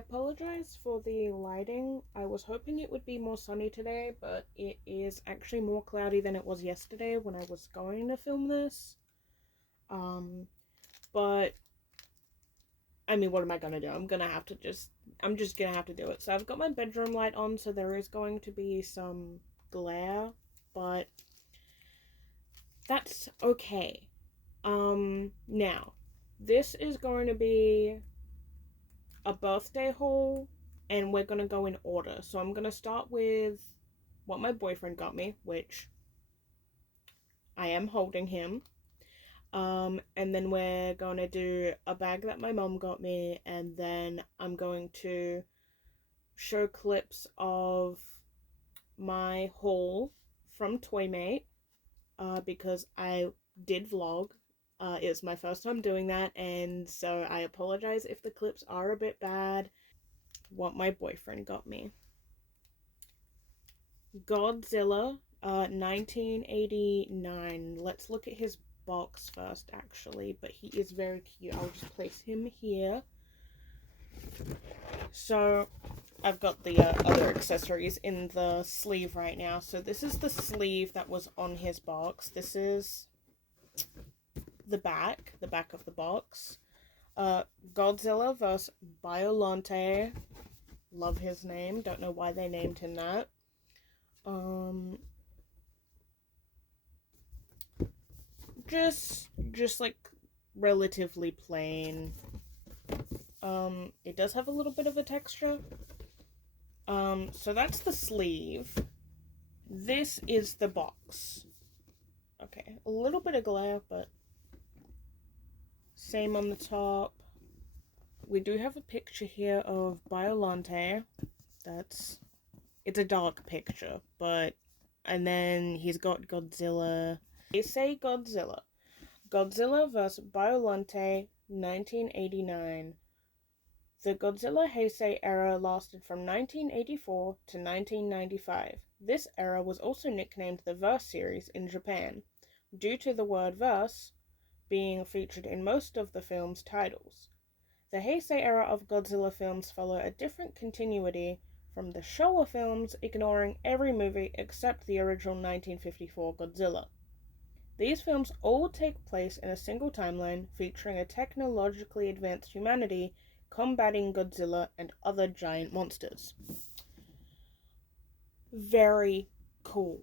apologize for the lighting. I was hoping it would be more sunny today, but it is actually more cloudy than it was yesterday when I was going to film this. But I mean, what am I gonna do? I'm just gonna have to do it. So I've got my bedroom light on, so there is going to be some glare, but that's okay. Now, this is going to be a birthday haul, and we're gonna go in order. So I'm gonna start with what my boyfriend got me, which I am holding him. And then we're gonna do a bag that my mom got me, and then I'm going to show clips of my haul from Toymate, because I did vlog. It's my first time doing that, and so I apologize if the clips are a bit bad. What my boyfriend got me. Godzilla, 1989. Let's look at his box first, actually, but he is very cute. I'll just place him here. So, I've got the other accessories in the sleeve right now. So this is the sleeve that was on his box. This is the back of the box. Godzilla vs. Biolante. Love his name. Don't know why they named him that. Just like relatively plain. It does have a little bit of a texture. So that's the sleeve. This is the box. Okay, a little bit of glare, but same on the top. We do have a picture here of Biolante. It's a dark picture, but, and then he's got Godzilla. They say Godzilla. Godzilla vs. Biolante, 1989. The Godzilla Heisei era lasted from 1984 to 1995. This era was also nicknamed the Verse series in Japan, due to the word verse being featured in most of the film's titles. The Heisei era of Godzilla films follow a different continuity from the Showa films, ignoring every movie except the original 1954 Godzilla. These films all take place in a single timeline, featuring a technologically advanced humanity combating Godzilla and other giant monsters. Very cool.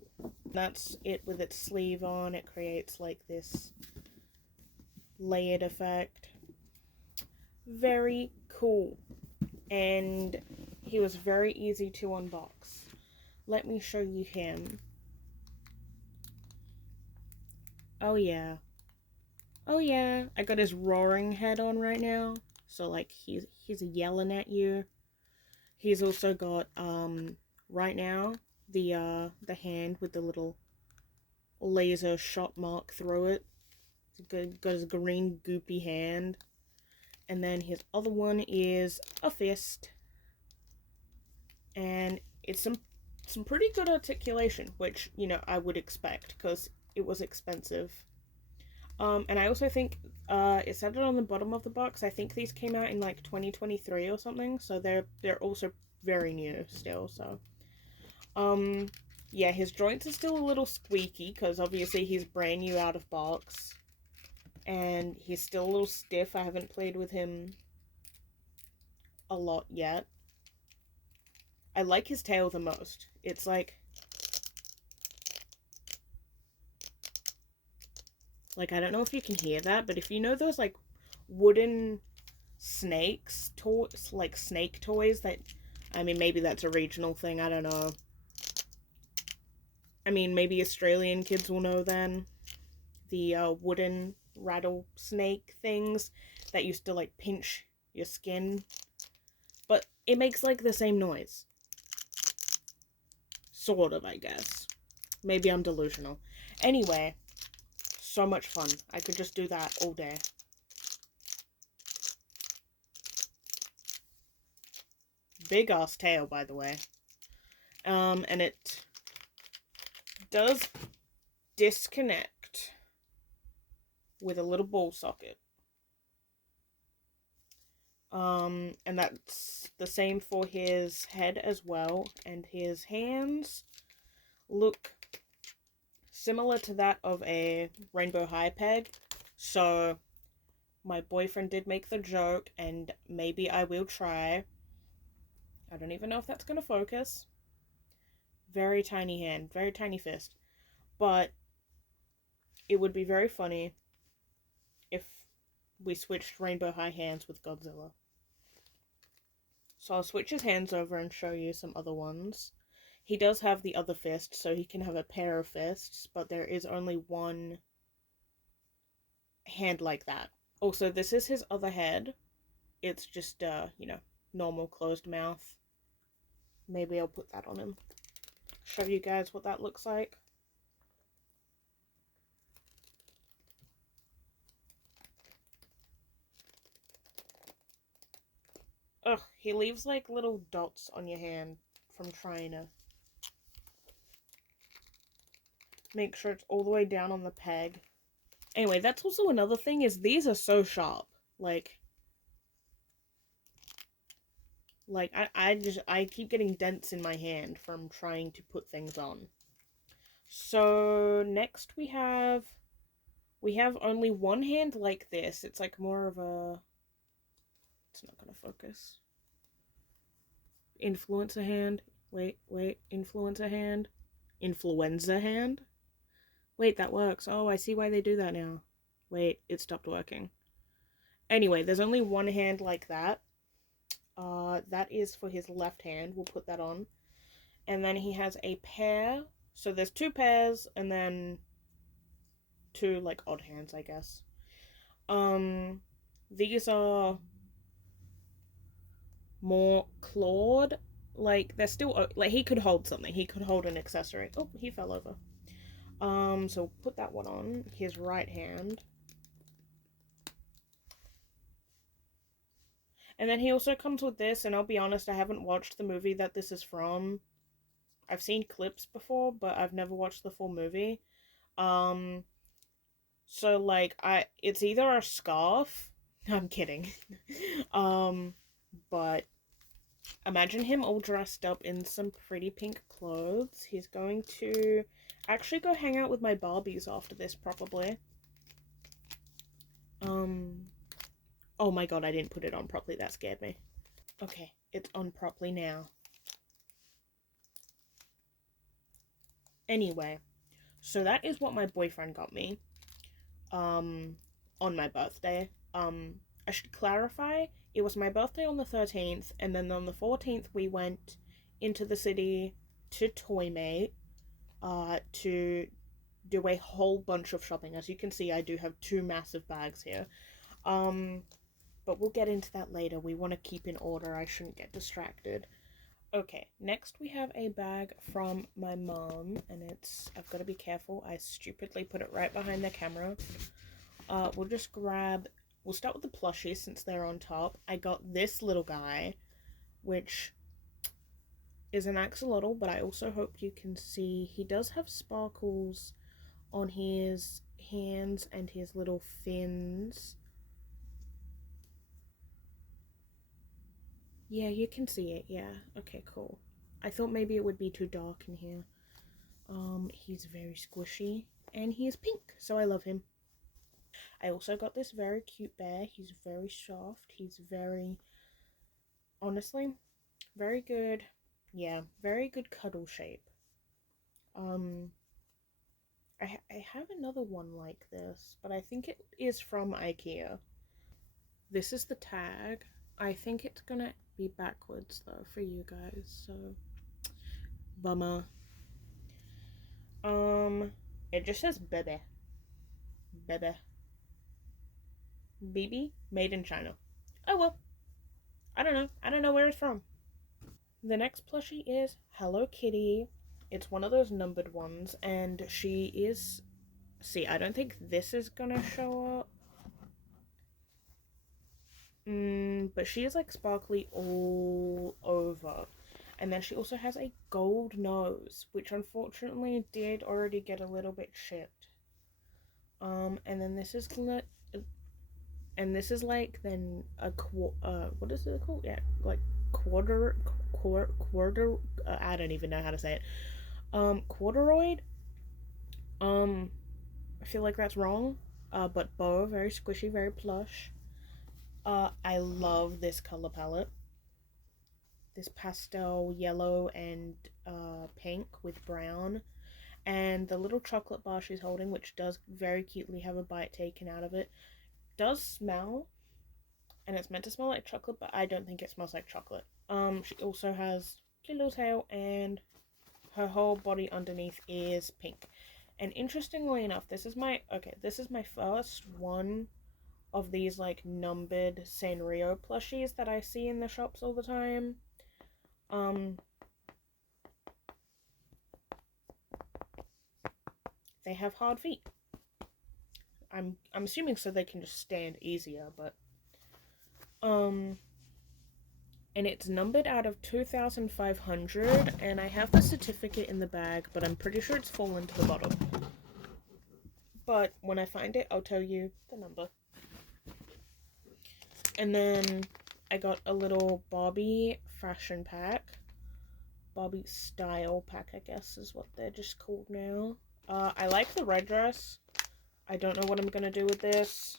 That's it with its sleeve on. It creates like this layered effect. Very cool. And he was very easy to unbox. Let me show you him. Oh yeah. Oh yeah. I got his roaring head on right now. So like he's yelling at you. He's also got right now the hand with the little laser shot mark through it. He's got his green goopy hand. And then his other one is a fist. And it's some pretty good articulation, which, you know, I would expect because it was expensive. And I also think it said it on the bottom of the box. I think these came out in like 2023 or something, so they're also very new still. So yeah, his joints are still a little squeaky because obviously he's brand new out of box, and he's still a little stiff. I haven't played with him a lot yet. I like his tail the most. It's like I don't know if you can hear that, but if you know those like wooden snakes toys, like snake toys that, I mean, maybe that's a regional thing, I don't know. I mean, maybe Australian kids will know then. The wooden rattlesnake things that used to like pinch your skin. But it makes like the same noise. Sort of, I guess. Maybe I'm delusional. Anyway, so much fun. I could just do that all day. Big ass tail, by the way. And it does disconnect with a little ball socket. And that's the same for his head as well. And his hands look similar to that of a Rainbow High peg. So my boyfriend did make the joke, and maybe I will try. I don't even know if that's going to focus. Very tiny hand, very tiny fist. But it would be very funny if we switched Rainbow High hands with Godzilla. So I'll switch his hands over and show you some other ones. He does have the other fist, so he can have a pair of fists, but there is only one hand like that. Also, this is his other head. It's just, normal closed mouth. Maybe I'll put that on him. Show you guys what that looks like. Ugh, he leaves like little dots on your hand from trying to make sure it's all the way down on the peg. Anyway, that's also another thing, is these are so sharp. I keep getting dents in my hand from trying to put things on. So next we have only one hand like this. It's like more of a, it's not gonna focus. Influencer hand. Wait, influencer hand. Influenza hand. Wait, that works. Oh, I see why they do that now. Wait, it stopped working. Anyway, there's only one hand like that. That is for his left hand. We'll put that on. And then he has a pair. So there's two pairs and then two like odd hands, I guess. These are more clawed. Like they're still like he could hold something. He could hold an accessory. Oh, he fell over. So put that one on his right hand. And then he also comes with this, and I'll be honest, I haven't watched the movie that this is from. I've seen clips before, but I've never watched the full movie. Um, so like it's either a scarf. I'm kidding. um, but imagine him all dressed up in some pretty pink clothes. He's going to actually go hang out with my Barbies after this, probably. Oh my god, I didn't put it on properly. That scared me. Okay, it's on properly now. Anyway, so that is what my boyfriend got me. On my birthday. I should clarify, it was my birthday on the 13th, and then on the 14th we went into the city to Toymate, to do a whole bunch of shopping. As you can see, I do have two massive bags here. But we'll get into that later. We want to keep in order. I shouldn't get distracted. Okay, next we have a bag from my mom, and I've got to be careful. I stupidly put it right behind the camera. We'll start with the plushies since they're on top. I got this little guy, which is an axolotl, but I also hope you can see he does have sparkles on his hands and his little fins. Yeah, you can see it, yeah. Okay, cool. I thought maybe it would be too dark in here. He's very squishy, and he is pink, so I love him. I also got this very cute bear. He's very soft. He's very, honestly, very good. Yeah, very good cuddle shape. Um, I have another one like this, but I think it is from IKEA. This is the tag. I think it's gonna be backwards though for you guys, so bummer. It just says Bebe. Bebe. BB? Made in China. Oh well. I don't know. I don't know where it's from. The next plushie is Hello Kitty. It's one of those numbered ones, and she is. See, I don't think this is gonna show up. But she is like sparkly all over. And then she also has a gold nose, which unfortunately did already get a little bit chipped. And then this is And this is like then a what is it called? Yeah, like quarter. I don't even know how to say it. Corduroy. Um, I feel like that's wrong. But bow, very squishy, very plush. I love this color palette. This pastel yellow and pink with brown, and the little chocolate bar she's holding, which does very cutely have a bite taken out of it, does smell, and it's meant to smell like chocolate, but I don't think it smells like chocolate. She also has cute little tail, and her whole body underneath is pink. And interestingly enough, this is my first one of these like numbered Sanrio plushies that I see in the shops all the time. Um, they have hard feet. I'm assuming so they can just stand easier, but um and it's numbered out of 2,500, and I have the certificate in the bag, but I'm pretty sure it's fallen to the bottom. But when I find it, I'll tell you the number. And then I got a little Barbie fashion pack. Barbie style pack, I guess, is what they're just called now. I like the red dress. I don't know what I'm gonna do with this.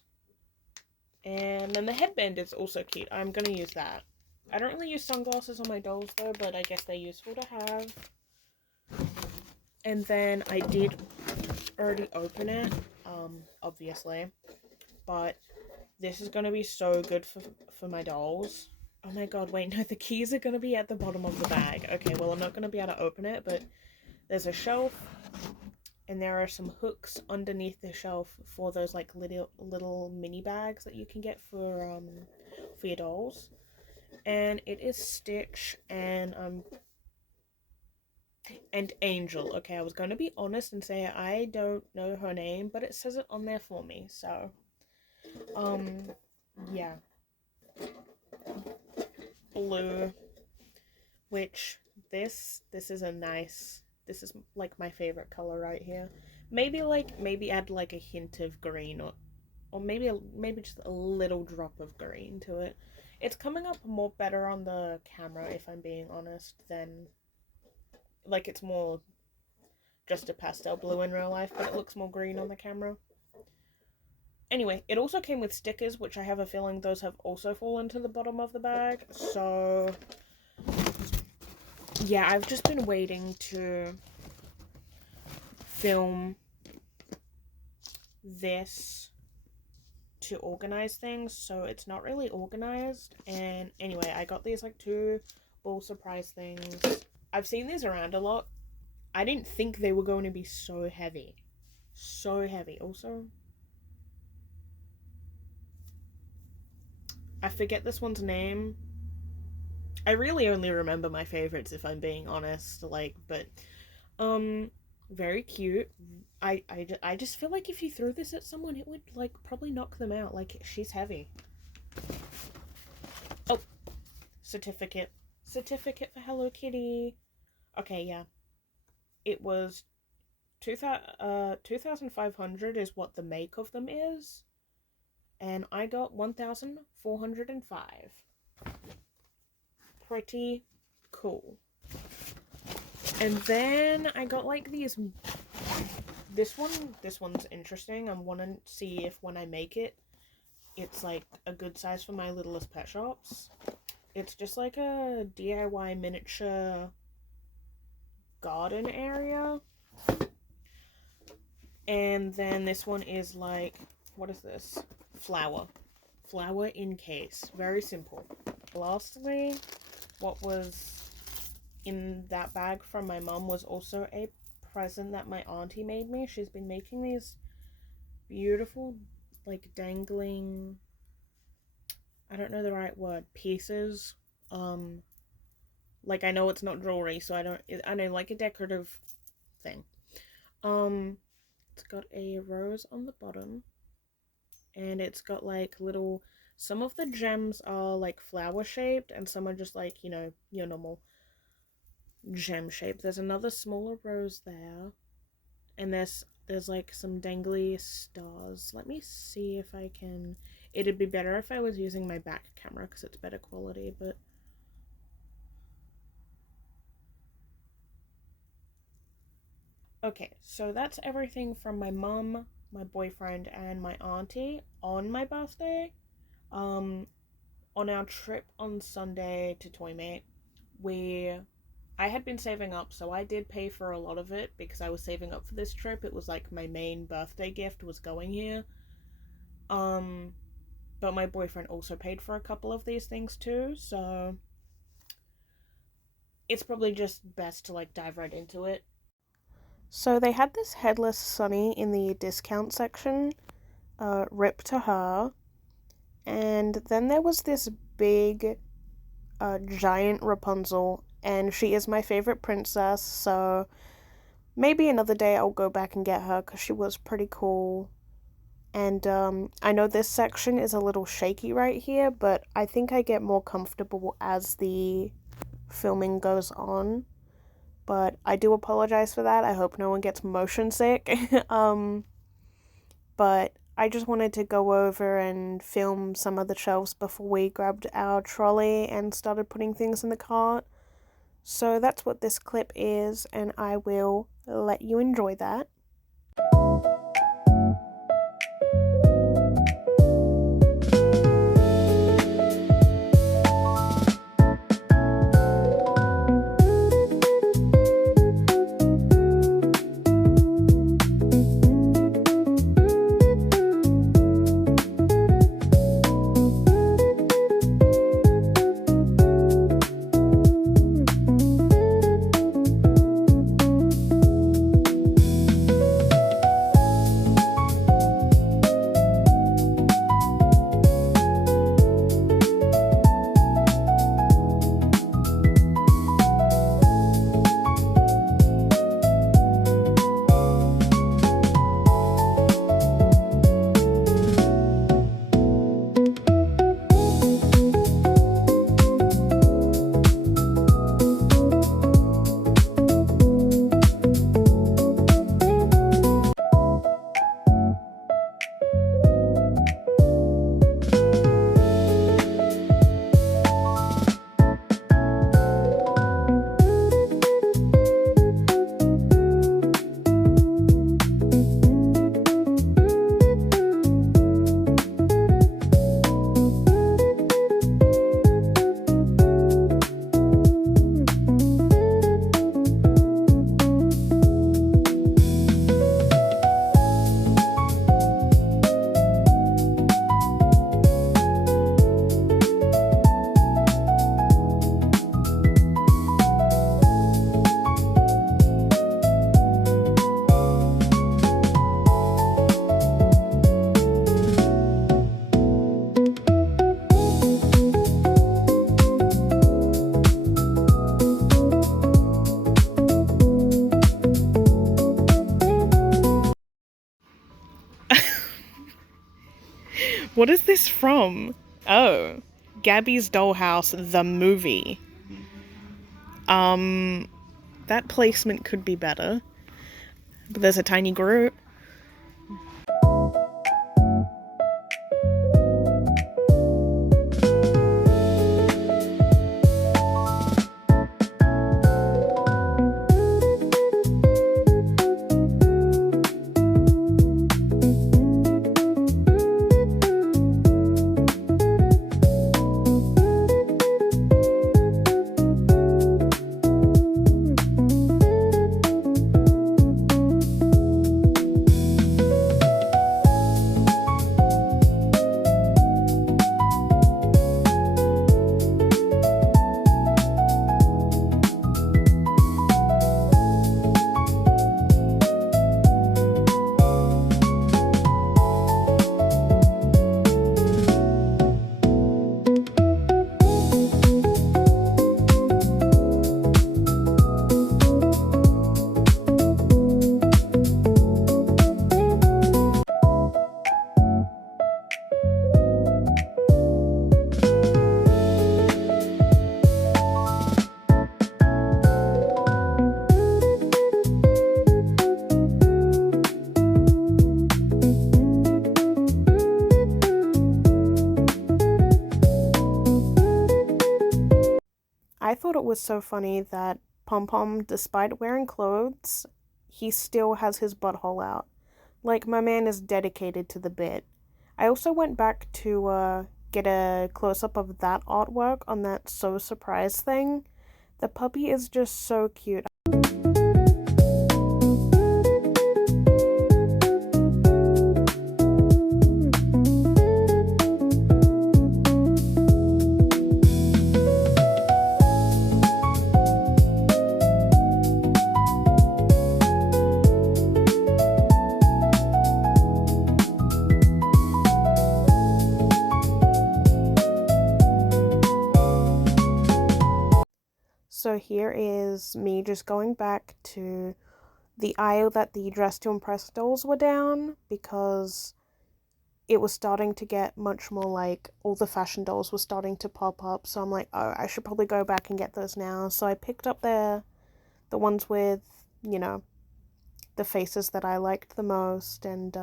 And then the headband is also cute. I'm gonna use that. I don't really use sunglasses on my dolls though, but I guess they're useful to have. And then I did already open it, obviously. But this is gonna be so good for my dolls. Oh my god, wait, no, the keys are gonna be at the bottom of the bag. Okay, well, I'm not gonna be able to open it, but there's a shelf, and there are some hooks underneath the shelf for those like little mini bags that you can get for your dolls. And it is Stitch and Angel. Okay, I was going to be honest and say I don't know her name, but it says it on there for me. So yeah. Blue, which this is a nice, this is like my favorite color right here. Maybe add like a hint of green, or maybe just a little drop of green to it. It's coming up more better on the camera, if I'm being honest, than like it's more just a pastel blue in real life, but it looks more green on the camera. Anyway, it also came with stickers, which I have a feeling those have also fallen to the bottom of the bag. So yeah, I've just been waiting to film this to organize things, so it's not really organized. And anyway, I got these like two ball surprise things. I've seen these around a lot. I didn't think they were going to be so heavy. So heavy. Also, I forget this one's name. I really only remember my favorites, if I'm being honest. Like, but very cute. I just feel like if you threw this at someone, it would like probably knock them out. Like, she's heavy. Oh, certificate. Certificate for Hello Kitty. Okay, yeah. It was 2,500 is what the make of them is. And I got 1,405. Pretty cool. And then I got like these. This one's interesting. I want to see if when I make it, it's like a good size for my littlest pet shops. It's just like a DIY miniature garden area. And then this one is like, what is this? Flower in case. Very simple. Lastly, what was in that bag from my mom was also a present that my auntie made me. She's been making these beautiful, like, dangling, I don't know the right word, pieces. Like, I know it's not jewelry, so I know, like a decorative thing. It's got a rose on the bottom, and it's got like little, some of the gems are like flower shaped, and some are just like, your normal gem shape. There's another smaller rose there, and there's like some dangly stars. Let me see if I can. It'd be better if I was using my back camera because it's better quality, but... Okay, so that's everything from my mum, my boyfriend, and my auntie on my birthday. On our trip on Sunday to Toymate, I had been saving up, so I did pay for a lot of it because I was saving up for this trip. It was like my main birthday gift was going here. But my boyfriend also paid for a couple of these things too, so it's probably just best to like dive right into it. So they had this headless Sunny in the discount section, rip to her, and then there was this big, giant Rapunzel, and she is my favorite princess, so maybe another day I'll go back and get her because she was pretty cool. And I know this section is a little shaky right here, but I think I get more comfortable as the filming goes on. But I do apologize for that. I hope no one gets motion sick. But I just wanted to go over and film some of the shelves before we grabbed our trolley and started putting things in the cart. So that's what this clip is, and I will let you enjoy that. What is this from? Oh, Gabby's Dollhouse, the movie. That placement could be better. But there's a tiny Groot. was so funny that Pom Pom, despite wearing clothes, he still has his butthole out. Like, my man is dedicated to the bit. I also went back to get a close-up of that artwork on that So Surprise thing. The puppy is just so cute. So here is me just going back to the aisle that the Dress to Impress dolls were down, because it was starting to get much more like all the fashion dolls were starting to pop up. So I'm like, oh, I should probably go back and get those now. So I picked up the ones with, you know, the faces that I liked the most, and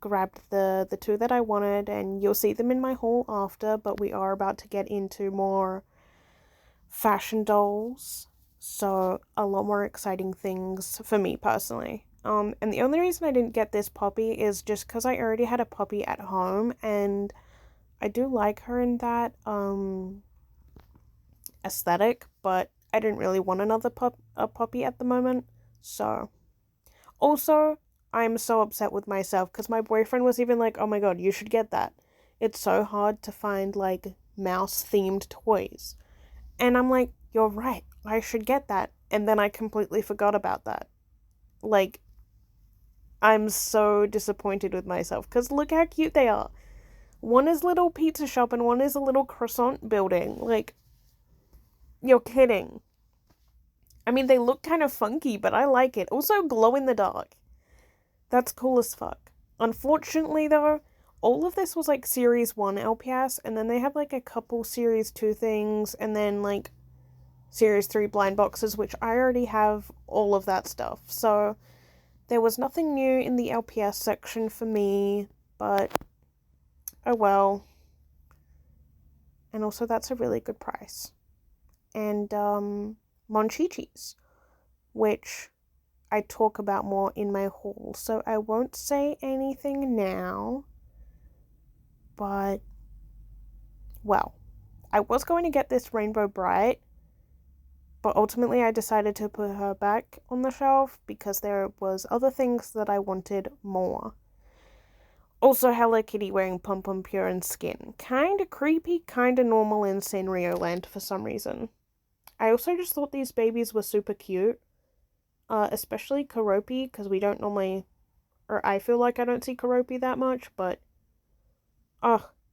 grabbed the two that I wanted, and you'll see them in my haul after, but we are about to get into more fashion dolls, so a lot more exciting things for me personally. And the only reason I didn't get this puppy is just because I already had a puppy at home, and I do like her in that aesthetic, but I didn't really want another puppy at the moment. So also, I'm so upset with myself because my boyfriend was even like, oh my god, you should get that. It's so hard to find like mouse themed toys. And I'm like, you're right, I should get that. And then I completely forgot about that. Like, I'm so disappointed with myself because look how cute they are. One is a little pizza shop and one is a little croissant building. Like, you're kidding. I mean, they look kind of funky, but I like it. Also, glow in the dark. That's cool as fuck. Unfortunately, though, all of this was like Series 1 LPS, and then they have like a couple Series 2 things, and then like Series 3 blind boxes, which I already have all of that stuff. So there was nothing new in the LPS section for me, but oh well. And also that's a really good price. And Monchichis, which I talk about more in my haul, so I won't say anything now. But, well, I was going to get this Rainbow Bright, but ultimately I decided to put her back on the shelf because there was other things that I wanted more. Also, Hello Kitty wearing Pum Pum Pure and skin. Kinda creepy, kinda normal in Sanrio Land for some reason. I also just thought these babies were super cute. Especially Karopi, because we don't normally, or I feel like I don't see Karopi that much, but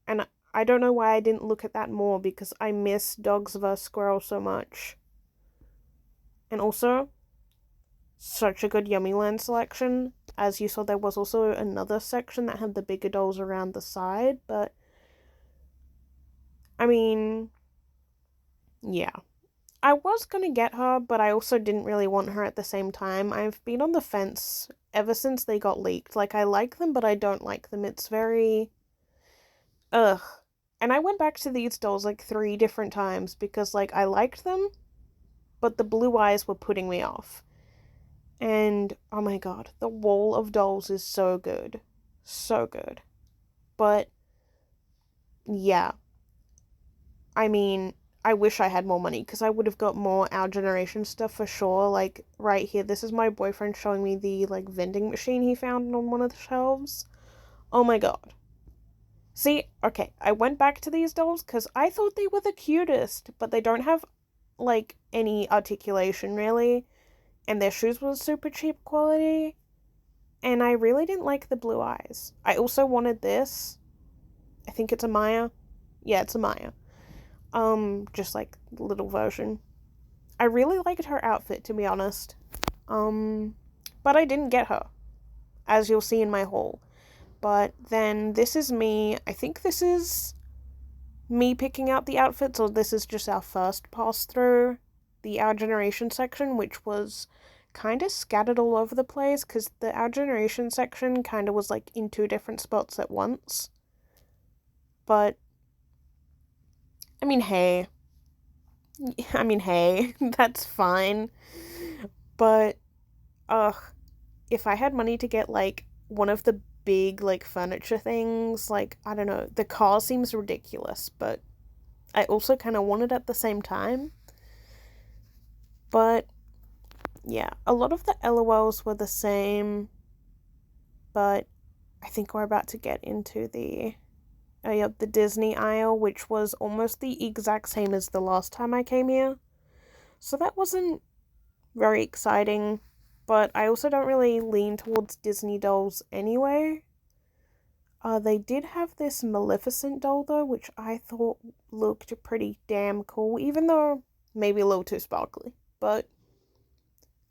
and I don't know why I didn't look at that more, because I miss Dogs vs. Squirrels so much. And also, such a good Yummyland selection. As you saw, there was also another section that had the bigger dolls around the side, but I mean, yeah. I was gonna get her, but I also didn't really want her at the same time. I've been on the fence ever since they got leaked. Like, I like them, but I don't like them. It's very... ugh. And I went back to these dolls like 3 different times because, like, I liked them, but the blue eyes were putting me off. And, oh my god, the wall of dolls is so good. So good. But, yeah. I mean, I wish I had more money because I would have got more Our Generation stuff for sure. Like, right here, this is my boyfriend showing me the, like, vending machine he found on one of the shelves. Oh my god. See, okay, I went back to these dolls because I thought they were the cutest, but they don't have, like, any articulation, really. And their shoes were super cheap quality. And I really didn't like the blue eyes. I also wanted this. I think it's a Maya. Yeah, it's a Maya. Just like the little version. I really liked her outfit, to be honest. But I didn't get her, as you'll see in my haul. But then this is me. I think this is me picking out the outfits, or this is just our first pass through the Our Generation section, which was kind of scattered all over the place because the Our Generation section kind of was like in 2 different spots at once. But I mean, hey, I mean, hey, that's fine. But, ugh, if I had money to get, like, one of the big, like, furniture things, like, I don't know, the car seems ridiculous, but I also kind of want it at the same time. But, yeah, a lot of the LOLs were the same, but I think we're about to get into the Disney aisle, which was almost the exact same as the last time I came here. So that wasn't very exciting, but I also don't really lean towards Disney dolls anyway. They did have this Maleficent doll though, which I thought looked pretty damn cool, even though maybe a little too sparkly. But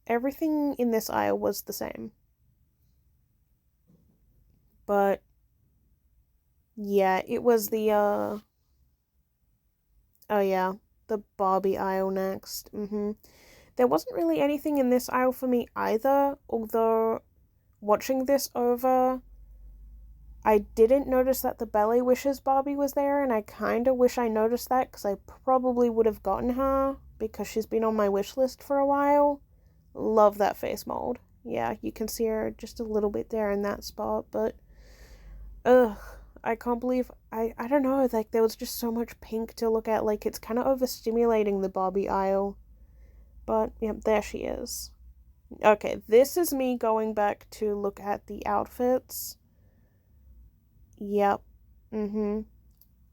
everything in this aisle was the same. But yeah, it was the the Barbie aisle next. There wasn't really anything in this aisle for me either, although watching this over, I didn't notice that the Ballet Wishes Barbie was there, and I kind of wish I noticed that because I probably would have gotten her because she's been on my wish list for a while. Love that face mold. Yeah, you can see her just a little bit there in that spot, but ugh, I can't believe I don't know, like there was just so much pink to look at, like it's kind of overstimulating the Barbie aisle. But yep, there she is. Okay, this is me going back to look at the outfits. Yep.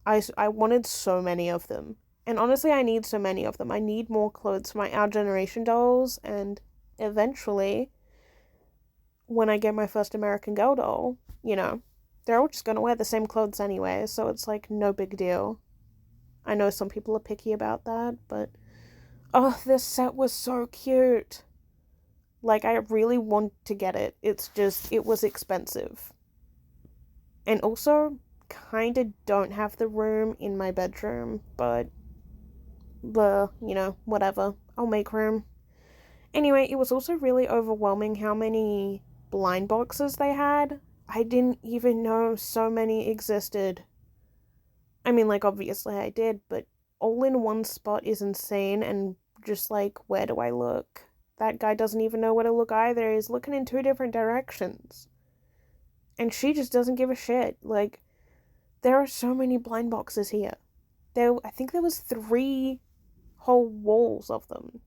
I wanted so many of them. And honestly, I need so many of them. I need more clothes for my Our Generation dolls, and eventually, when I get my first American Girl doll, they're all just gonna wear the same clothes anyway, so it's like no big deal. I know some people are picky about that, but oh, this set was so cute. Like, I really want to get it. It's just, it was expensive. And also, kind of don't have the room in my bedroom, but, whatever. I'll make room. Anyway, it was also really overwhelming how many blind boxes they had. I didn't even know so many existed. I mean, like, obviously I did, but all in one spot is insane, and just like, where do I look? That guy doesn't even know where to look either. He's looking in two different directions. And she just doesn't give a shit. Like, there are so many blind boxes here. I think there was 3 whole walls of them.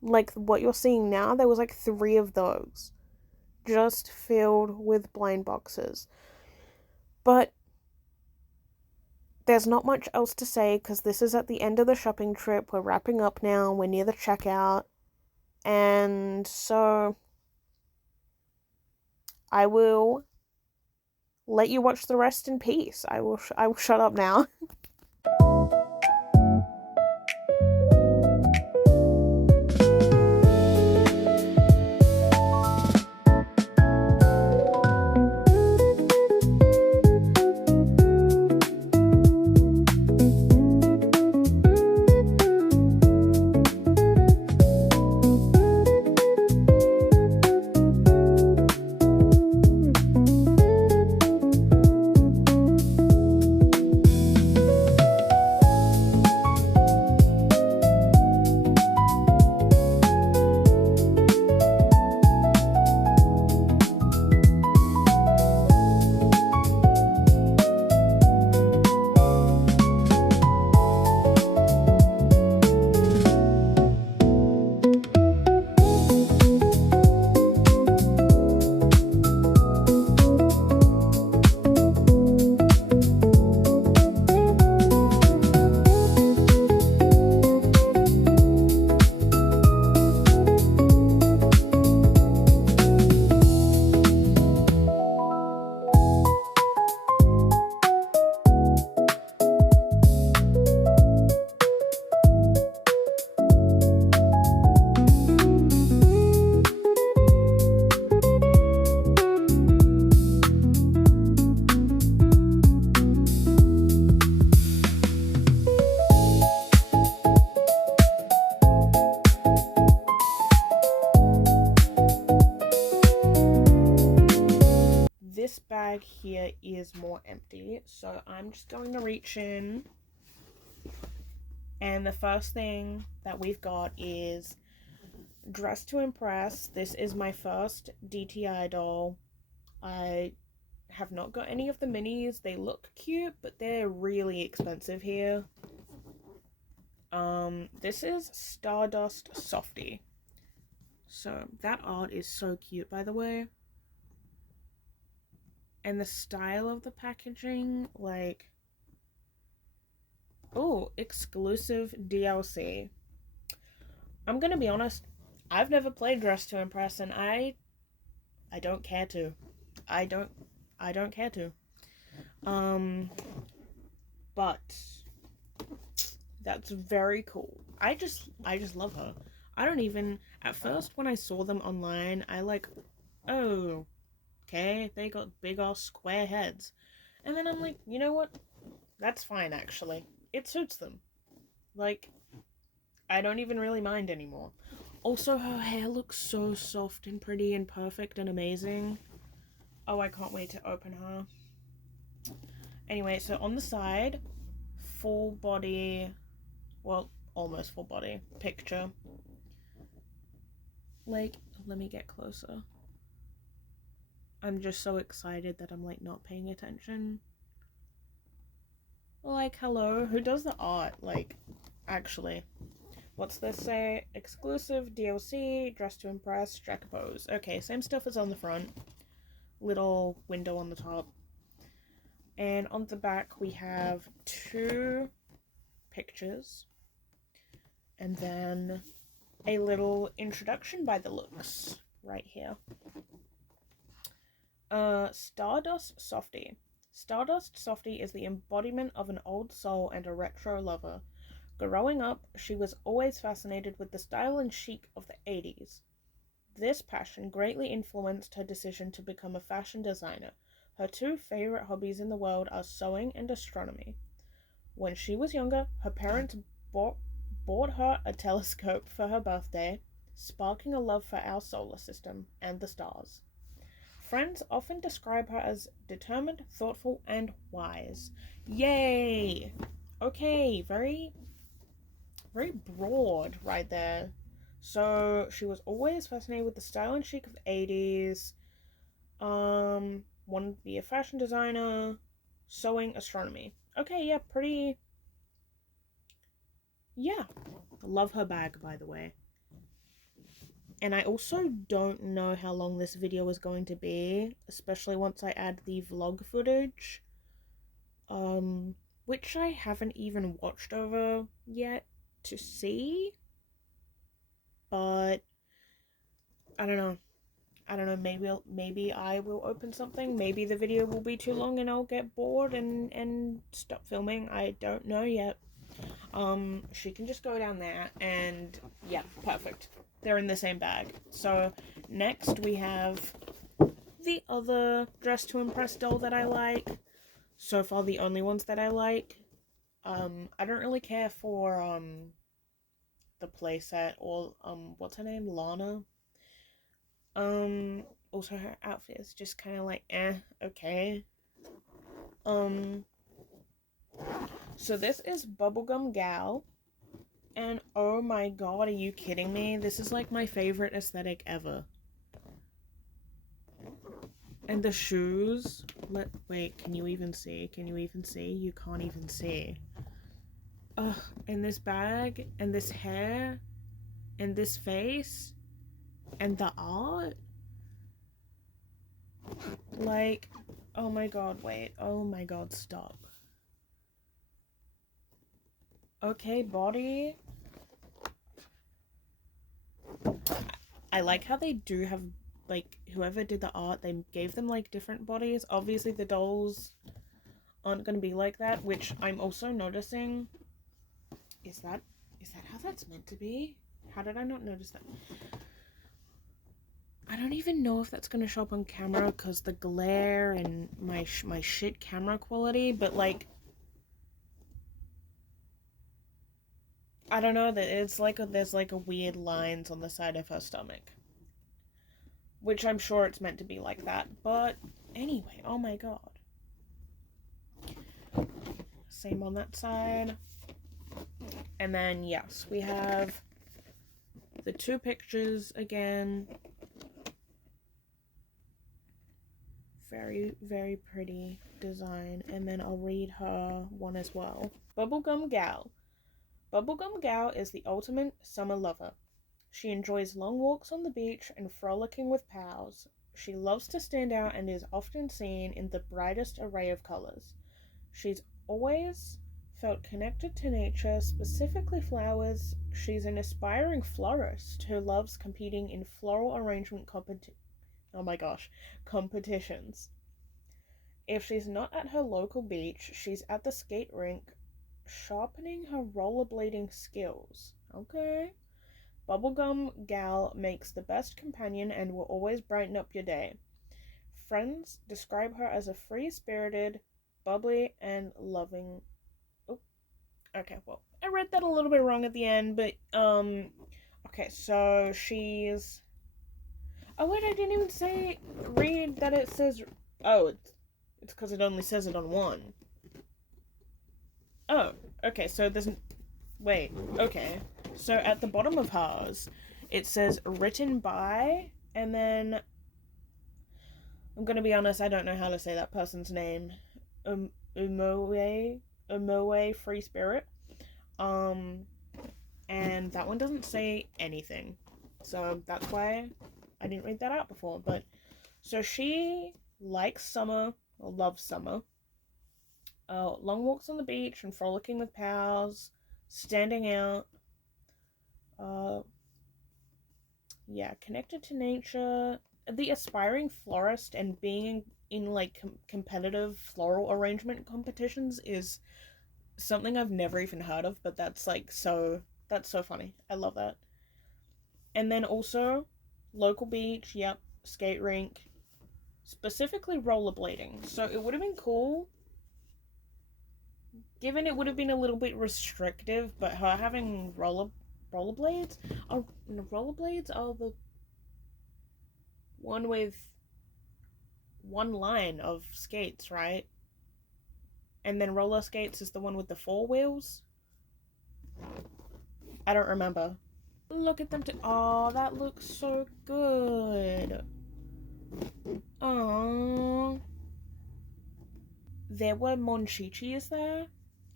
Like, what you're seeing now, there was like 3 of those. Just filled with blind boxes. But there's not much else to say because this is at the end of the shopping trip. We're wrapping up now. We're near the checkout. And so I will let you watch the rest in peace. I will shut up now. This bag here is more empty, so I'm just going to reach in And the first thing that we've got is Dress to Impress. This is my first DTI doll. I have not got any of the minis. They look cute, but they're really expensive here. This is Stardust Softie. So that art is so cute, by the way. And the style of the packaging, like, oh, exclusive DLC. I'm gonna be honest, I've never played Dress to Impress, and I don't care to. I don't care to. But that's very cool. I just love her. I don't even, at first when I saw them online, I like, oh, okay, they got big ass square heads. And then I'm like, you know what? That's fine actually. It suits them. Like, I don't even really mind anymore. Also, her hair looks so soft and pretty and perfect and amazing. Oh, I can't wait to open her. Anyway, so on the side, full body, well, almost full body picture. Like, let me get closer. I'm just so excited that I'm like not paying attention. Like, hello, who does the art? Like, actually. What's this say? Exclusive DLC, Dress to Impress, Strike a Pose. Okay, same stuff as on the front. Little window on the top. And on the back we have 2 pictures. And then a little introduction by the looks right here. Stardust Softie. Stardust Softie is the embodiment of an old soul and a retro lover. Growing up, she was always fascinated with the style and chic of the 80s. This passion greatly influenced her decision to become a fashion designer. Her 2 favorite hobbies in the world are sewing and astronomy. When she was younger, her parents bought her a telescope for her birthday, sparking a love for our solar system and the stars. Friends often describe her as determined, thoughtful, and wise. Yay! Okay, very broad right there. So she was always fascinated with the style and chic of the 80s. Wanted to be a fashion designer, sewing, astronomy. Okay, yeah, pretty. Yeah. Love her bag, by the way. And I also don't know how long this video is going to be, especially once I add the vlog footage. Which I haven't even watched over yet to see. But I don't know. Maybe I will open something. Maybe the video will be too long and I'll get bored and stop filming. I don't know yet. She can just go down there and yeah, perfect. They're in the same bag. So next we have the other Dress to Impress doll that I like. So far the only ones that I like. I don't really care for the playset or what's her name? Lana. Also her outfit is just kind of like okay. So this is Bubblegum Gal. And oh my god, are you kidding me? This is like my favorite aesthetic ever. And the shoes. Wait, can you even see? Can you even see? You can't even see. Ugh, and this bag, and this hair, and this face, and the art. Like, oh my god, wait. Oh my god, stop. Okay, body. I like how they do have, like, whoever did the art, they gave them, like, different bodies. Obviously, the dolls aren't going to be like that, which I'm also noticing. Is that how that's meant to be? How did I not notice that? I don't even know if that's going to show up on camera because the glare and my shit camera quality, but, like, I don't know, that it's like there's like a weird lines on the side of her stomach. Which I'm sure it's meant to be like that. But anyway, oh my god. Same on that side. And then, yes, we have the two pictures again. Very, very pretty design. And then I'll read her one as well. Bubblegum Gal. Bubblegum Gal is the ultimate summer lover. She enjoys long walks on the beach and frolicking with pals. She loves to stand out and is often seen in the brightest array of colors. She's always felt connected to nature, specifically flowers. She's an aspiring florist who loves competing in floral arrangement competitions. If she's not at her local beach, she's at the skate rink sharpening her rollerblading skills. Okay. Bubblegum Gal makes the best companion and will always brighten up your day. Friends describe her as a free-spirited, bubbly, and loving. Oh, okay, well, I read that a little bit wrong at the end, but okay, so she's. Oh wait, I didn't even read that it says. Oh, it's because it only says it on one. Oh, okay, so there's. Wait, okay. So at the bottom of hers, it says written by, and then I'm gonna be honest, I don't know how to say that person's name. Umoe Free Spirit. Um, and that one doesn't say anything, so that's why I didn't read that out before. But so she likes summer, or loves summer. Long walks on the beach and frolicking with pals, standing out. Uh, yeah, connected to nature, the aspiring florist, and being in like competitive floral arrangement competitions is something I've never even heard of, but that's so funny. I love that. And then also local beach, yep, skate rink, specifically rollerblading. So it would have been cool given it would have been a little bit restrictive, but her having rollerblades, oh, no, rollerblades are the one with one line of skates, right? And then roller skates is the one with the four wheels. I don't remember. Look at them. Oh, that looks so good. Oh, there were Monchichis there,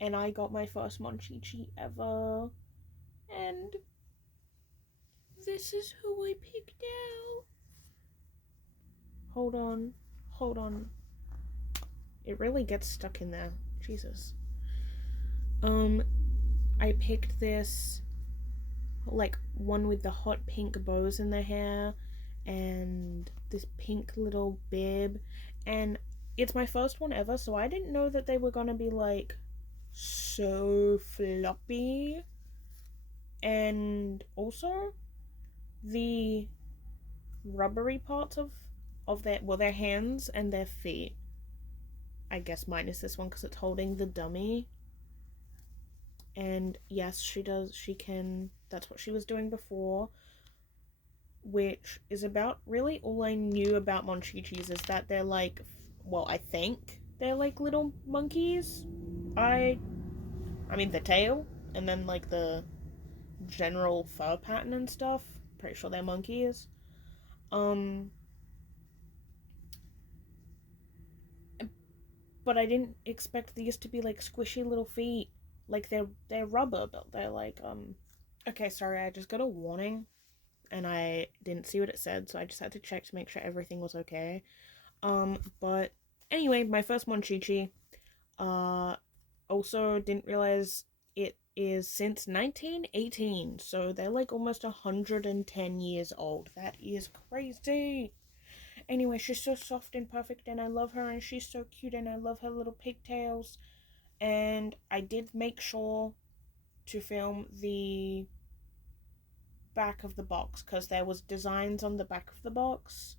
and I got my first Monchichi ever. And this is who I picked out. Hold on, hold on. It really gets stuck in there. Jesus. I picked this, like, one with the hot pink bows in their hair and this pink little bib, and it's my first one ever, so I didn't know that they were gonna be like so floppy. And also the rubbery parts of their hands and their feet, I guess minus this one because it's holding the dummy. And yes, she can, that's what she was doing before, which is about really all I knew about Monchichis is that they're like, well, I think they're like little monkeys. I mean the tail and then like the general fur pattern and stuff. Pretty sure they're monkeys. Um, but I didn't expect these to be like squishy little feet. Like they're rubber, but they're like. Okay, sorry, I just got a warning and I didn't see what it said, so I just had to check to make sure everything was okay. But anyway, my first Monchichi. Also didn't realize it is since 1918, so they're like almost 110 years old. That is crazy. Anyway, she's so soft and perfect, and I love her, and she's so cute, and I love her little pigtails. And I did make sure to film the back of the box because there was designs on the back of the box.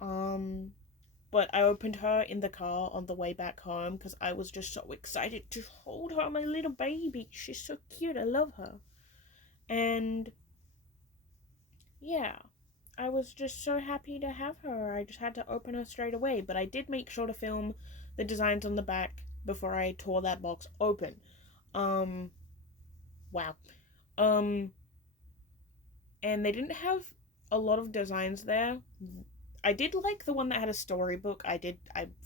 But I opened her in the car on the way back home because I was just so excited to hold her, my little baby. She's so cute. I love her. And yeah, I was just so happy to have her. I just had to open her straight away. But I did make sure to film the designs on the back before I tore that box open. Wow. And they didn't have a lot of designs there. I did like the one that had a storybook.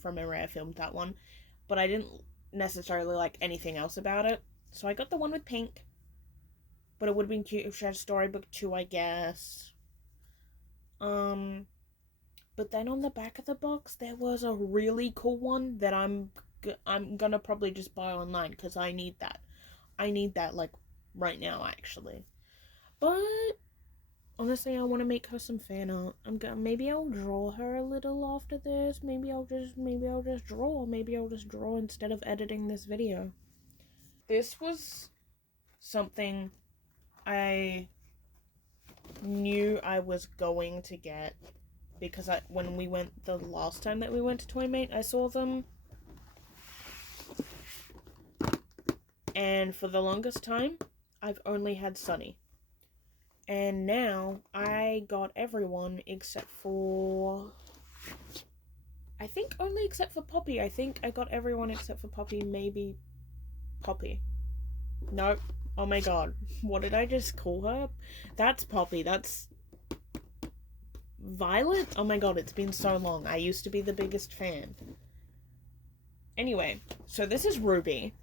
From memory, I filmed that one. But I didn't necessarily like anything else about it. So I got the one with pink. But it would have been cute if she had a storybook too, I guess. But then on the back of the box, there was a really cool one that I'm gonna probably just buy online because I need that. I need that, like, right now, actually. But honestly, I want to make her some fan art. Maybe I'll draw her a little after this. Maybe I'll just draw. Maybe I'll just draw instead of editing this video. This was something I knew I was going to get because when we went the last time that we went to Toymate, I saw them. And for the longest time, I've only had Sunny. And now I got everyone except for... I think only except for Poppy. I think I got everyone except for Poppy, maybe Poppy. Nope. Oh my god. What did I just call her? That's Poppy. That's... Violet? Oh my god, it's been so long. I used to be the biggest fan. Anyway, so this is Ruby.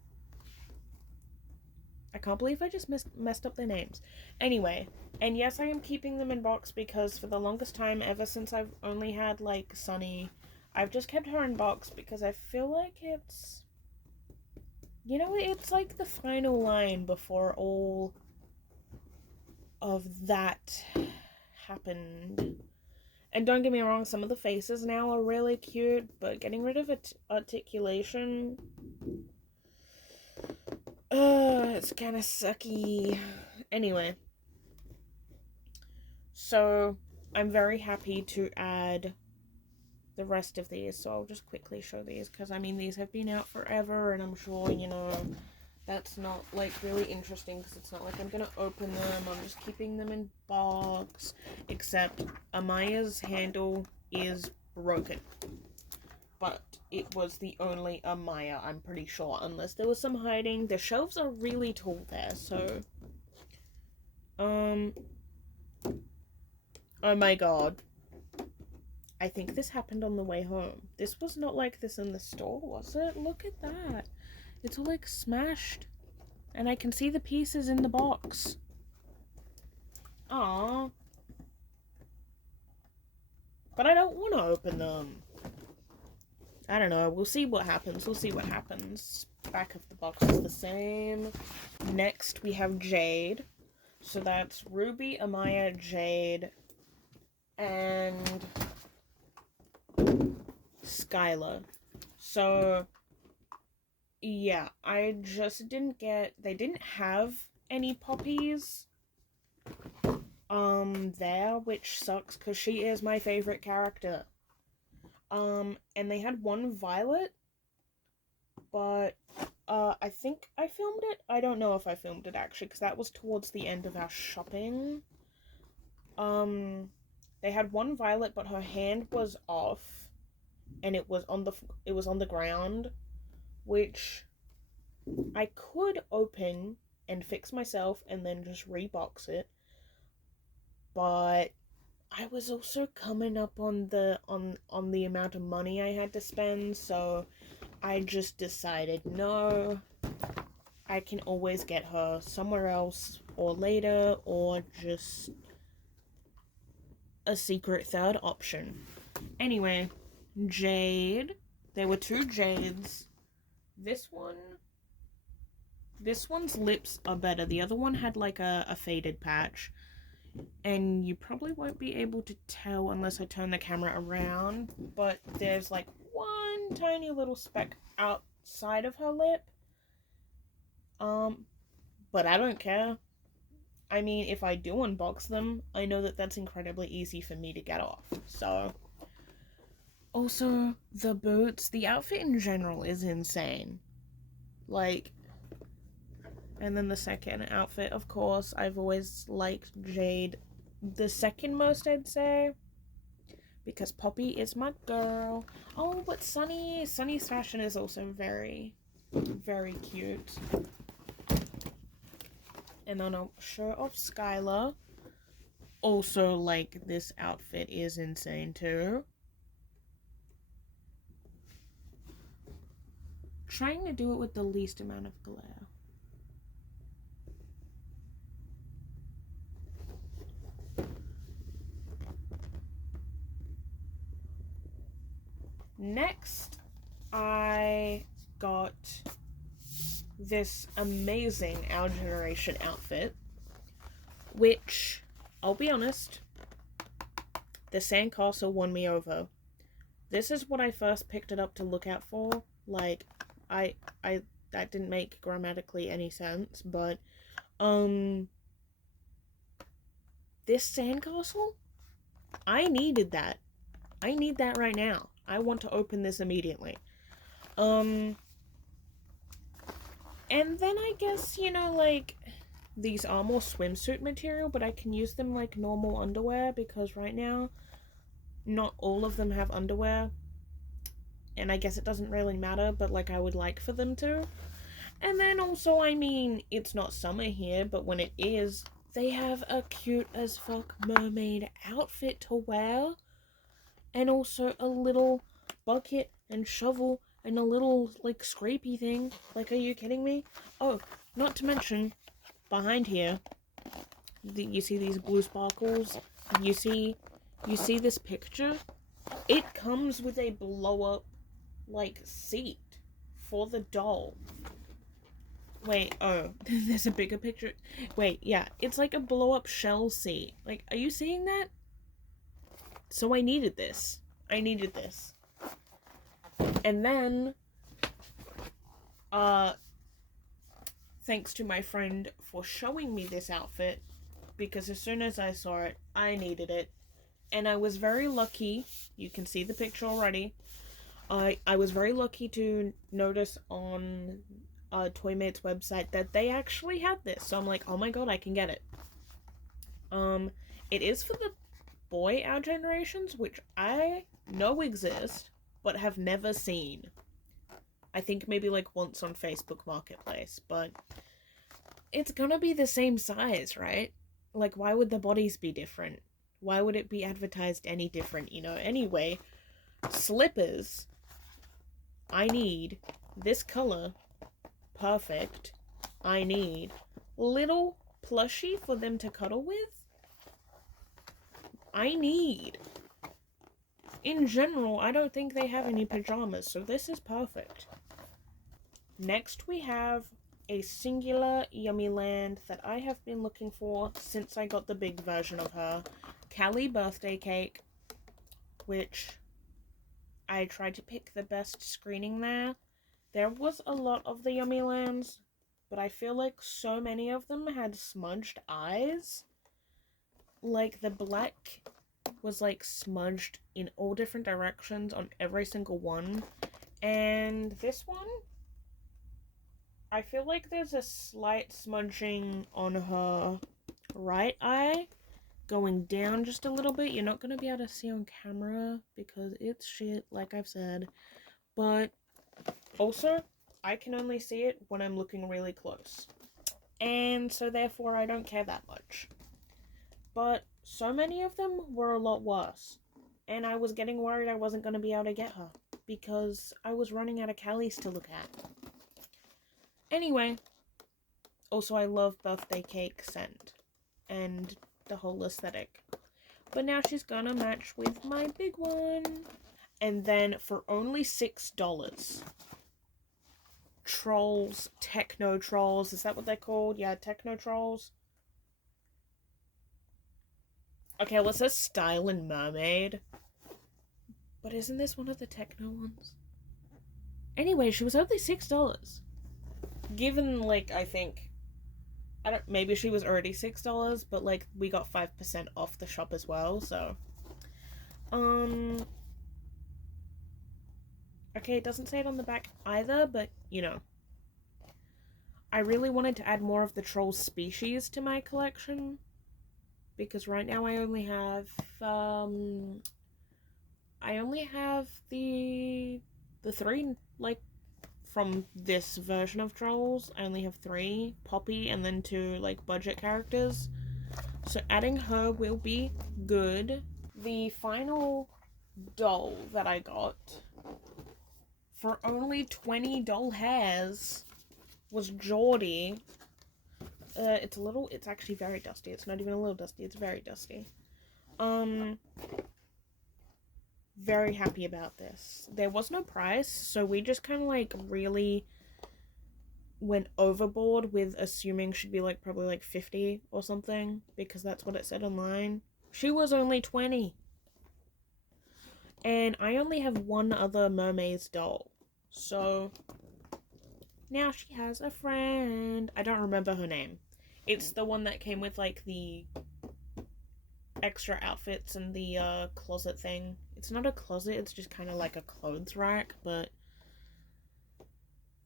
I can't believe I just messed up their names. Anyway, and yes, I am keeping them in box because for the longest time, ever since I've only had, like, Sunny, I've just kept her in box because I feel like it's... You know, it's like the final line before all of that happened. And don't get me wrong, some of the faces now are really cute, but getting rid of articulation... it's kind of sucky. Anyway. So, I'm very happy to add the rest of these. So, I'll just quickly show these. Because, I mean, these have been out forever. And I'm sure, you know, that's not, like, really interesting. Because it's not like I'm going to open them. I'm just keeping them in box. Except, Amaya's handle is broken. But it was the only Amaya, I'm pretty sure. Unless there was some hiding. The shelves are really tall there, so... Oh my god. I think this happened on the way home. This was not like this in the store, was it? Look at that. It's all, like, smashed. And I can see the pieces in the box. Aww. But I don't want to open them. I don't know. We'll see what happens. Back of the box is the same. Next, we have Jade. So that's Ruby, Amaya, Jade, and Skylar. So, yeah, I just didn't get... They didn't have any poppies there, which sucks because she is my favorite character. And they had one Violet, but I think I filmed it. I don't know if I filmed it actually, because that was towards the end of our shopping. They had one Violet, but her hand was off, and it was on the ground, which I could open and fix myself and then just rebox it, but I was also coming up on the amount of money I had to spend, so I just decided, no, I can always get her somewhere else, or later, or just a secret third option. Anyway, Jade. There were two Jades. This one's lips are better. The other one had, like, a faded patch. And you probably won't be able to tell unless I turn the camera around, but there's, like, one tiny little speck outside of her lip. But I don't care. I mean, if I do unbox them, I know that that's incredibly easy for me to get off, so... Also, the boots, the outfit in general is insane. Like... And then the second outfit, of course, I've always liked Jade the second most, I'd say. Because Poppy is my girl. Oh, but Sunny's fashion is also very, very cute. And then a shirt of Skylar. Also, like, this outfit is insane too. Trying to do it with the least amount of glare. Next, I got this amazing Our Generation outfit, which, I'll be honest, the sandcastle won me over. This is what I first picked it up to look out for. Like, I that didn't make grammatically any sense, but this sandcastle, I needed that. I need that right now. I want to open this immediately. And then I guess, you know, like, these are more swimsuit material, but I can use them like normal underwear because right now, not all of them have underwear. And I guess it doesn't really matter, but like, I would like for them to. And then also, I mean, it's not summer here, but when it is, they have a cute as fuck mermaid outfit to wear. And also a little bucket and shovel and a little, like, scrapey thing. Like, are you kidding me? Oh, not to mention, behind here, you see these blue sparkles? You see this picture? It comes with a blow-up, like, seat for the doll. Wait, oh, there's a bigger picture. Wait, yeah, it's like a blow-up shell seat. Like, are you seeing that? So I needed this. And then, thanks to my friend for showing me this outfit, because as soon as I saw it, I needed it. And I was very lucky, you can see the picture already, I was very lucky to notice on Toymate's website that they actually had this. So I'm like, oh my god, I can get it. It is for the boy Our Generations, which I know exist, but have never seen. I think maybe like once on Facebook Marketplace, but it's gonna be the same size, right? Like, why would the bodies be different? Why would it be advertised any different, you know? Anyway, slippers. I need this color. Perfect. I need little plushie for them to cuddle with. I need. In general, I don't think they have any pajamas, so this is perfect. Next, we have a singular Yummyland that I have been looking for since I got the big version of her. Callie birthday cake, which I tried to pick the best screening there. There was a lot of the Yummylands, but I feel like so many of them had smudged eyes. Like, the black was like smudged in all different directions on every single one. And this one, I feel like there's a slight smudging on her right eye, going down just a little bit. You're not going to be able to see on camera because it's shit, like I've said. But also, I can only see it when I'm looking really close. And so therefore, I don't care that much. But so many of them were a lot worse. And I was getting worried I wasn't going to be able to get her because I was running out of Callies to look at. Anyway, also I love birthday cake scent and the whole aesthetic. But now she's gonna match with my big one. And then for only $6, Trolls, Techno Trolls, is that what they're called? Yeah, Techno Trolls. Okay, well, it says Style and Mermaid. But isn't this one of the techno ones? Anyway, she was only $6. Given, like, I think, maybe she was already $6, but, like, we got 5% off the shop as well, so. Okay, it doesn't say it on the back either, but, you know. I really wanted to add more of the troll species to my collection, because right now I only have, the three, like, from this version of Trolls. I only have 3, Poppy and then 2 like budget characters. So adding her will be good. The final doll that I got for only 20 doll hairs was Geordie. It's actually very dusty. It's not even a little dusty, it's very dusty. Very happy about this. There was no price, so we just kind of like really went overboard with assuming she'd be like probably like 50 or something, because that's what it said online. She was only 20. And I only have one other mermaid's doll. So now she has a friend. I don't remember her name. It's the one that came with like the extra outfits and the closet thing. It's not a closet, it's just kind of like a clothes rack, but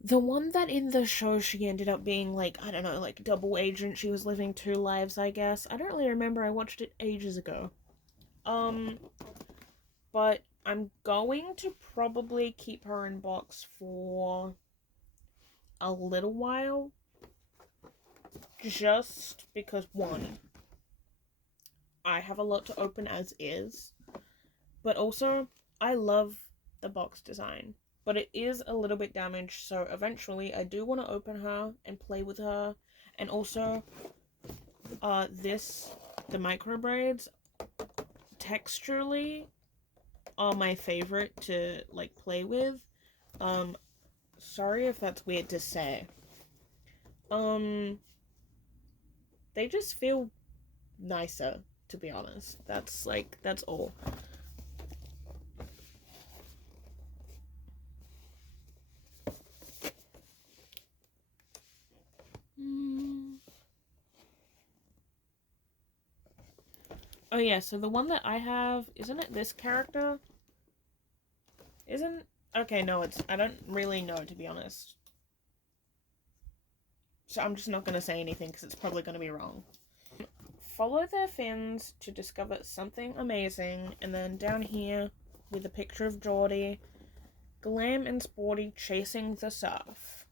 the one that in the show she ended up being like, I don't know, like double agent. She was living 2 lives, I guess. I don't really remember. I watched it ages ago. But I'm going to probably keep her in box for a little while. Just because, one, I have a lot to open as is. But also, I love the box design. But it is a little bit damaged, so eventually I do want to open her and play with her. And also, the micro braids, texturally, are my favorite to, like, play with. Sorry if that's weird to say. They just feel nicer, to be honest. That's all. Oh yeah, so the one that I have, isn't it this character? Okay, no, I don't really know, to be honest. So I'm just not going to say anything because it's probably going to be wrong. Follow their fins to discover something amazing, and then down here with a picture of Geordie, glam and sporty chasing the surf.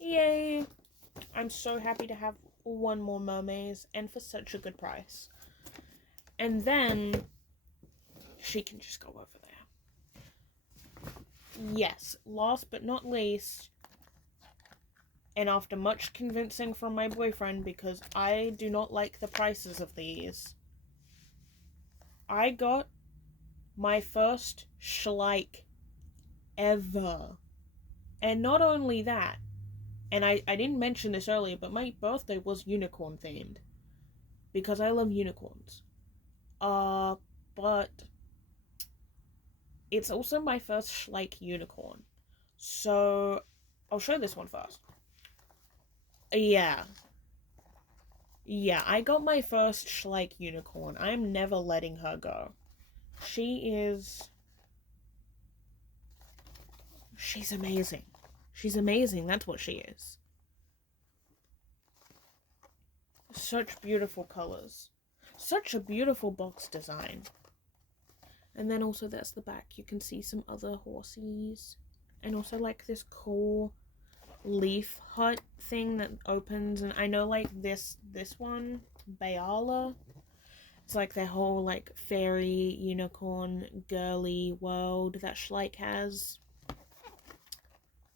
Yay! I'm so happy to have one more mermaid, and for such a good price. And then she can just go over there. Yes, last but not least, and after much convincing from my boyfriend, because I do not like the prices of these, I got my first Schleich ever. And not only that, and I didn't mention this earlier, but my birthday was unicorn themed, because I love unicorns. But it's also my first Schleich unicorn. So I'll show this one first. Yeah, I got my first Schleich unicorn. I'm never letting her go. She's amazing. She's amazing, that's what she is. Such beautiful colors. Such a beautiful box design. And then also there's the back. You can see some other horsies. And also like this cool leaf hut thing that opens. And I know like this one, Bayala, it's like their whole like fairy, unicorn, girly world that Schleich has.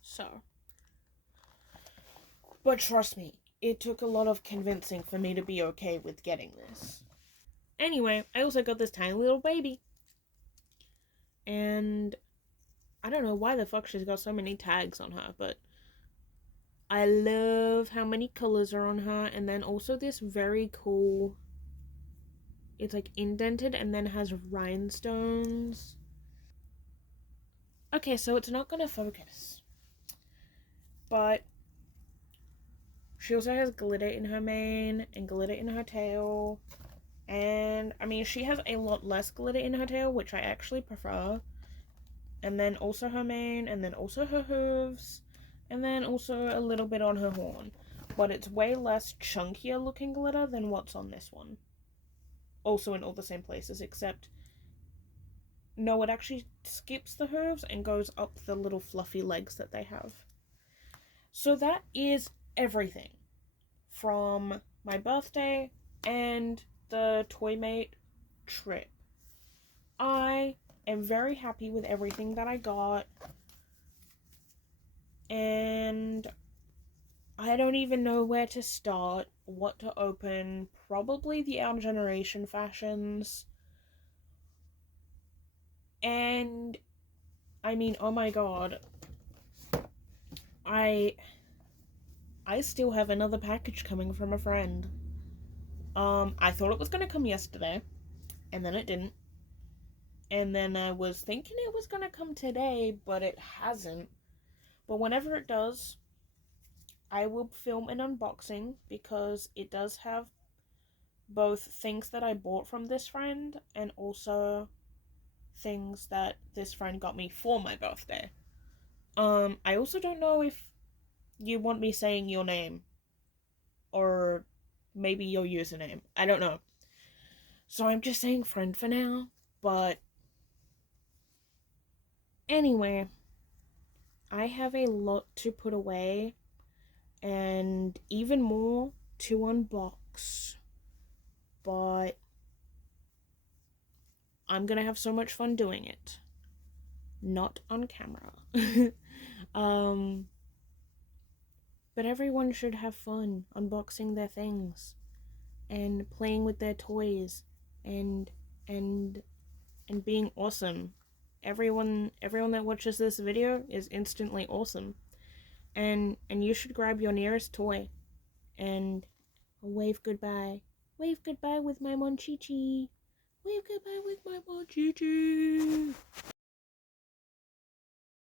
So. But trust me, it took a lot of convincing for me to be okay with getting this. Anyway, I also got this tiny little baby. And I don't know why the fuck she's got so many tags on her, but I love how many colors are on her. And then also this very cool, it's like indented and then has rhinestones. Okay, so it's not gonna focus, but she also has glitter in her mane and glitter in her tail. And I mean, she has a lot less glitter in her tail, which I actually prefer. And then also her mane, and then also her hooves, and then also a little bit on her horn. But it's way less chunkier looking glitter than what's on this one. Also in all the same places, except No, it actually skips the hooves and goes up the little fluffy legs that they have. So that is everything from my birthday and the Toymate trip. I am very happy with everything that I got, and I don't even know where to start, what to open. Probably the Our Generation fashions. And I mean, oh my god, I still have another package coming from a friend. I thought it was gonna come yesterday, and then it didn't. And then I was thinking it was gonna come today, but it hasn't. But whenever it does, I will film an unboxing because it does have both things that I bought from this friend and also things that this friend got me for my birthday. I also don't know if you want me saying your name or maybe your username. I don't know. So I'm just saying friend for now, but anyway, I have a lot to put away and even more to unbox. But I'm gonna have so much fun doing it. Not on camera. um, but everyone should have fun unboxing their things and playing with their toys and and and being awesome. Everyone that watches this video is instantly awesome. And you should grab your nearest toy and wave goodbye. Wave goodbye with my Monchichi. Wave goodbye with my Monchichi.